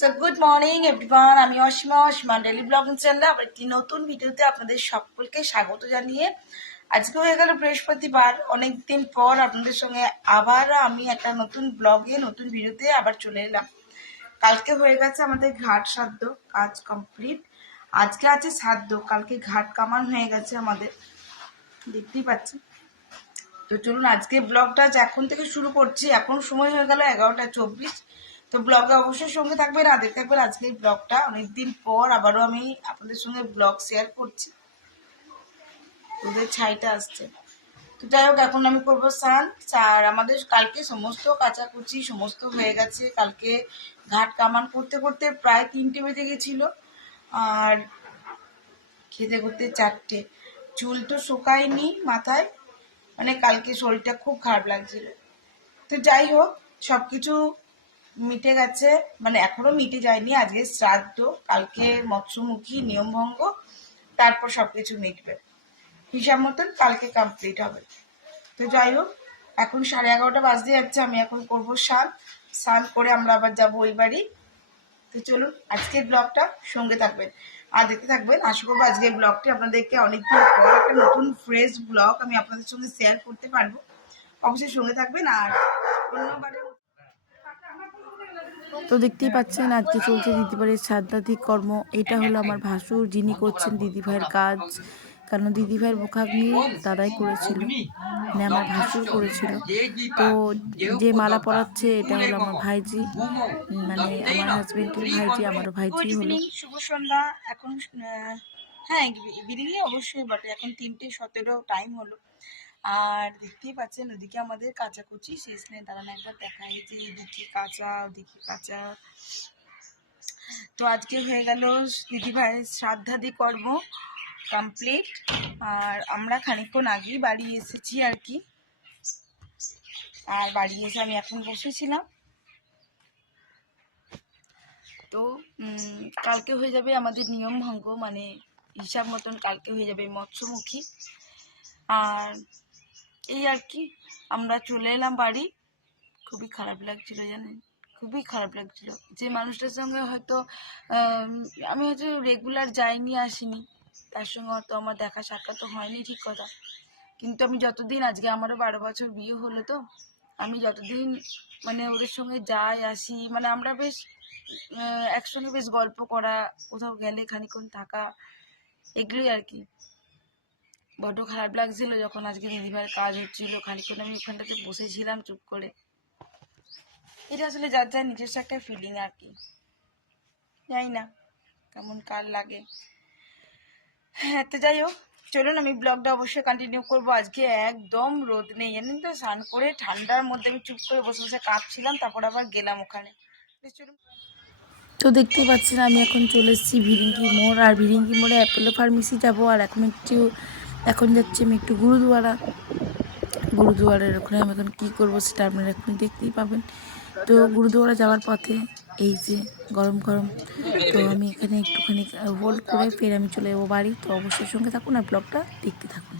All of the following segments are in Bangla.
সো গুড মর্নিং এভরিওয়ান, আমি অসীমা ডেইলি ব্লগিং চ্যানেলে আবার একটি নতুন ভিডিওতে আপনাদের সকলকে স্বাগত জানিয়ে আজকে হয়ে গেল বৃহস্পতিবার। অনেকদিন পর আপনাদের সঙ্গে আবার আমি একটা নতুন ব্লগে নতুন ভিডিওতে আবার চলে এলাম। কালকে হয়ে গেছে আমাদের ঘাট শ্রাদ্ধ, কাজ কমপ্লিট। আজকে আছে শ্রাদ্ধ, কালকে ঘাট কামান হয়ে গেছে আমাদের, দেখতেই পাচ্ছি। তো চলুন আজকে ব্লগটা এখন থেকে শুরু করছি। এখন সময় হয়ে গেল 11:24। তো ব্লগে অবশ্যই সঙ্গে থাকবেন আর দেখতে থাকবেন আজকে এই ব্লগটা। অনেকদিন পর আবারও আমি আপনাদের সঙ্গে ব্লগ শেয়ার করছি। ওদের ছাইটা আসছে। তো যাই হোক, এখন আমি করবো স্নান। আর আমাদের কালকে সমস্ত কাচাকুচি সমস্ত হয়ে গেছে। কালকে ঘাট কামান করতে করতে প্রায় 3টে বেজে গেছিলো, আর খেতে করতে 4টে। চুল তো শুকায়নি মাথায়, মানে কালকে শরীরটা খুব খারাপ লাগছিল। তো যাই হোক, সব কিছু মিটে গেছে, মানে এখনো মিটে যায়নি। আজকে শ্রাদ্ধ, কালকে মৎস্যমুখী নিয়মভঙ্গ, তারপর সব কিছু মিটবে। হিসাব মতন কালকে কমপ্লিট হবে। তো যাই হোক, এখন 11:30 বাজতে যাচ্ছে। আমি এখন করবো স্নান করে আমরা আবার যাবো ওই বাড়ি। তো চলুন আজকের ব্লগটা সঙ্গে থাকবেন আর দেখতে থাকবেন। আশা করবো আজকের ব্লগটি আপনাদেরকে অনেকদিন পর একটা নতুন ফ্রেশ ব্লগ আমি আপনাদের সঙ্গে শেয়ার করতে পারবো। অবশ্যই সঙ্গে থাকবেন। আর অন্যবারে তো দেখতেই পাচ্ছেন আজকে চলছে দিদিভাইয়ের শ্রাদ্ধাধিক কর্ম। এটা হলো আমার ভাসুর, যিনি করছেন দিদিভাইয়ের কাজ। কারণ দিদিভাইয়ের মুখাগ্নি দাদাই করেছিল, মানে আমার ভাসুর করেছিল। তো যে মালা পরাচ্ছে এটা হলো আমার ভাইজি, মানে আমার হাজবেন্ডের ভাইজি, আমারও ভাইজি গুড হলো। ইভিনিং, শুভ সন্ধ্যা। এখন হ্যাঁ, ইভিনিংয়ে অবশ্যই বটে। এখন 3:17 টাইম হলো। আর দেখতেই পাচ্ছেন ওদিকে আমাদের কাচাকুচি শেষ নেই। দাঁড়ান একবার দেখাই যে এদিকে কাঁচা ওদিকে কাঁচা। তো আজকে হয়ে গেল দিদিভাইয়ের শ্রাদ্ধাদি কর্ম কমপ্লিট। আর আমরা খানিকক্ষণ আগেই বাড়ি এসেছি আর কি। আর বাড়ি এসে আমি এখন বসেছিলাম। তো কালকে হয়ে যাবে আমাদের নিয়ম ভঙ্গ, মানে হিসাব মতন কালকে হয়ে যাবে মৎস্যমুখী। আর এই আর কি, আমরা চলে এলাম বাড়ি। খুবই খারাপ লাগছিল জানেন, খুবই খারাপ লাগছিল। যে মানুষটার সঙ্গে হয়তো আমি হয়তো রেগুলার যাইনি আসিনি, তার সঙ্গে হয়তো আমার দেখা সাক্ষাৎ তো হয়নি, ঠিক কথা। কিন্তু আমি যতদিন, আজকে আমারও 12 বছর বিয়ে হলো, তো আমি যতদিন মানে ওদের সঙ্গে যাই আসি, মানে আমরা বেশ একসঙ্গে বেশ গল্প করা, কোথাও গেলে খানিক্ষণ থাকা, এগুলোই আর কি। বড্ড খারাপ লাগছিল যখন আজকে দিদিভাইয়ের কাজ হচ্ছিল। খানিক্ষণ আমি ওখানটাতে বসেছিলাম চুপ করে। এটা আসলে যার যার নিজস্ব একটা ফিলিং আর কি, জানি না কেমন কার লাগে। হ্যাঁ, তো যাই হোক, চলুন আমি ব্লগটা অবশ্যই কন্টিনিউ করবো। আজকে একদম রোদ নেই জানেন তো। স্নান করে ঠান্ডার মধ্যে আমি চুপ করে বসে বসে কাঁপছিলাম, তারপর আবার গেলাম ওখানে। চলুন। তো দেখতেই পাচ্ছেন আমি এখন চলে এসেছি ভিরিঙ্গি মোড়, আর ভিরিঙ্গি মোড়ে অ্যাপোলো ফার্মেসি যাবো। আর এখন যাচ্ছি আমি একটু গুরুদুয়ারার ওখানে। আমি এখন কী করবো সেটা আপনারা এখন দেখতেই পাবেন। তো গুরুদুয়ারা যাওয়ার পথে এই যে গরম গরম, তো আমি এখানে একটুখানি হোল্ড করে ফের আমি চলে যাবো বাড়ি। তো অবশ্যই সঙ্গে থাকুন আর ব্লগটা দেখতে থাকুন।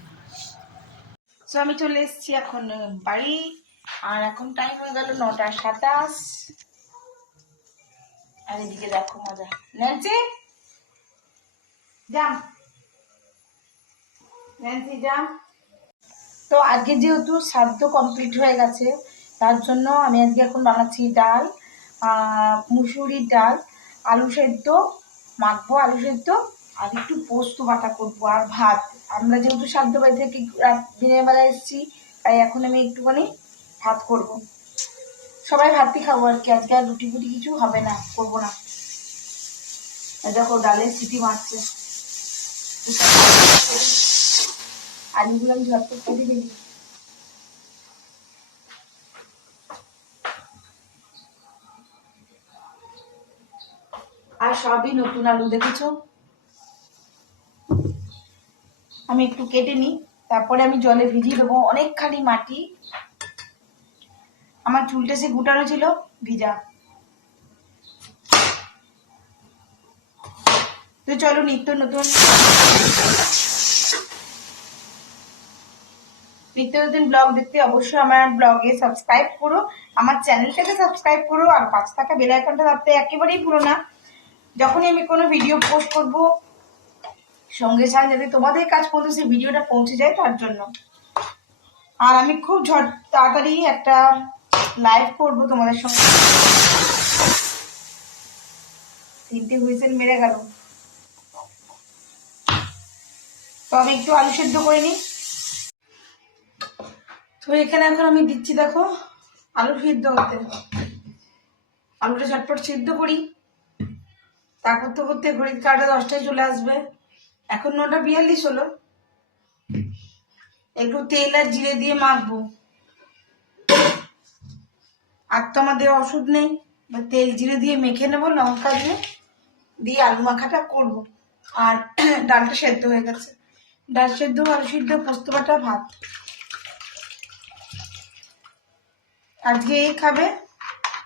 তো আমি চলে এসেছি এখন বাড়ি। আর এখন টাইম হয়ে গেল 9:27। আর এদিকে দেখো মজা, ন্যান্সি জাম, ন্যান্সি জাম। তো আজকে যেহেতু শ্রাদ্ধ কমপ্লিট হয়ে গেছে, তার জন্য আমি আজকে এখন বানাচ্ছি ডাল, মুসুরির ডাল, আলু সেদ্ধ মাখবো, আলু সেদ্ধ আর একটু পোস্ত বাটা করবো, আর ভাত। আমরা যেহেতু শ্রাদ্ধ বাড়ি থেকে দিনের বেলা এসেছি, তাই এখন আমি একটুখানি ভাত করব। সবাই ভাতই খাবো আর কি, আজকে আর রুটি ফুটি কিছু হবে না, করবো না। দেখো ডালের সিটি মারছে। আলুগুলো আমি ঝটপট কেটে দিই। আর সবই নতুন আলু, দেখেছো। আমি একটু কেটে নিই, তারপরে আমি জলে ভিজিয়ে দেবো অনেকখানি মাটি। আমার চুলটা সে গুটানো ছিল, ভিজা। তো চলো নিত্য নতুন ব্লগ দেখতে অবশ্যই আমার ব্লগে সাবস্ক্রাইব করো, আমার চ্যানেলটাকে সাবস্ক্রাইব করো, আর পাশে থাকা বেল আইকনটা দাবতে একেবারেই ভুলো না। যখনই আমি কোনো ভিডিও পোস্ট করব সঙ্গে সঙ্গে যাতে তোমাদের কাজ পর্যন্ত সেই ভিডিওটা পৌঁছে যায় তার জন্য। আর আমি খুব তাড়াতাড়ি একটা লাইভ করবো তোমাদের সঙ্গে। 3টে হুইসেল মেরে গেল, তো আমি একটু আলু সেদ্ধ করে নিই। তো এখানে এখন আমি দিচ্ছি দেখো আলু সিদ্ধ হতে। আলুটা ঝটপট সিদ্ধ করি, তা করতে করতে ঘড়ির কাঁটা 10টায় চলে আসবে। এখন 9:42 হলো। একটু তেল আর জিরে দিয়ে মাখবো, আর তো আমাদের ওষুধ নেই, তেল জিরে দিয়ে মেখে নেবো, লঙ্কা দিয়ে আলু মাখাটা করব। আর ডালটা সেদ্ধ হয়ে গেছে, ডাল সেদ্ধ, আলু সিদ্ধ, পোস্ত বাটা, ভাত। আজকে এই খাবে,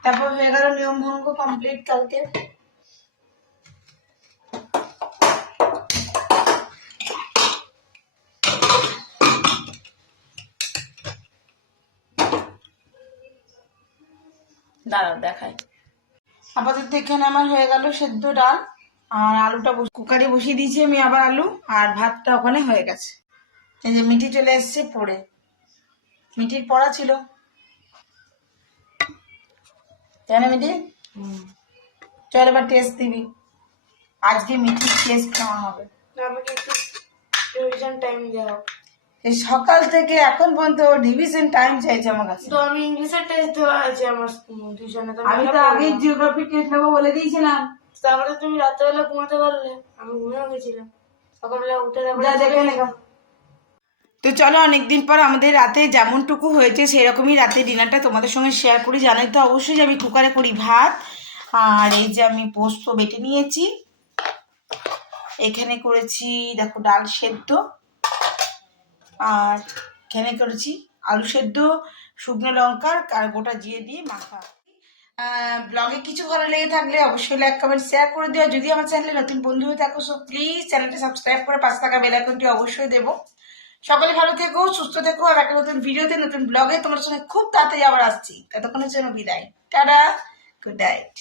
তারপর হয়ে গেল নিয়ম ভঙ্গ কমপ্লিট কালকে। দাঁড়াও দেখাই। আপাতত এখানে আমার হয়ে গেল সেদ্ধ ডাল, আর আলুটা কুকারে বসিয়ে দিয়েছি আমি আবার আলু, আর ভাতটা ওখানে হয়ে গেছে। এই যে মিঠি চলে এসছে পড়ে, মিঠির পড়া ছিল, তাই না মিঠি? চল এবার টেস্ট দিবি, আজকে মিঠির টেস্ট নেওয়া হবে। আমাকে একটু রিভিশন টাইম দাও। এই সকাল থেকে এখন পর্যন্ত ডিভিশন টাইম চাইছে আমার কাছে। তো আমি ইংলিশের টেস্ট দেওয়া আছে আমার টিউশনে। আমি তো আগে জিওগ্রাফি টেস্ট নেবো বলে দিয়েছিলাম। তারপরে তুমি রাত্রেবেলা ঘুমাতে পারলে, আমি ঘুমিয়ে গেছিলাম, সকালবেলা উঠে যা দেখে নেগা। তো চলো, অনেকদিন পর আমাদের রাতে যেমনটুকু হয়েছে সেরকমই রাতে ডিনারটা তোমাদের সঙ্গে শেয়ার করি। জানোই তো অবশ্যই যে আমি কুকারে করি ভাত, আর এই যে আমি পোস্ত বেটে নিয়েছি, এখানে করেছি দেখো ডাল সেদ্ধ, আর এখানে করেছি আলু সেদ্ধ, শুকনো লঙ্কা আর গোটা জিরে দিয়ে মাখা। ব্লগে কিছু ভালো লেগে থাকলে অবশ্যই লাইক কমেন্ট শেয়ার করে দিও। যদি আমার চ্যানেলে নতুন বন্ধু হয়ে থাকো সো প্লিজ চ্যানেলটা সাবস্ক্রাইব করে পাশে থাকা বেল আইকনটি অবশ্যই দেবো। সকলে ভালো থেকো, সুস্থ থেকো, আর একটা নতুন ভিডিওতে নতুন ব্লগে তোমার সঙ্গে খুব তাড়াতাড়ি আবার আসছি। ততক্ষণের জন্য বিদায়, টাটা, গুড নাইট।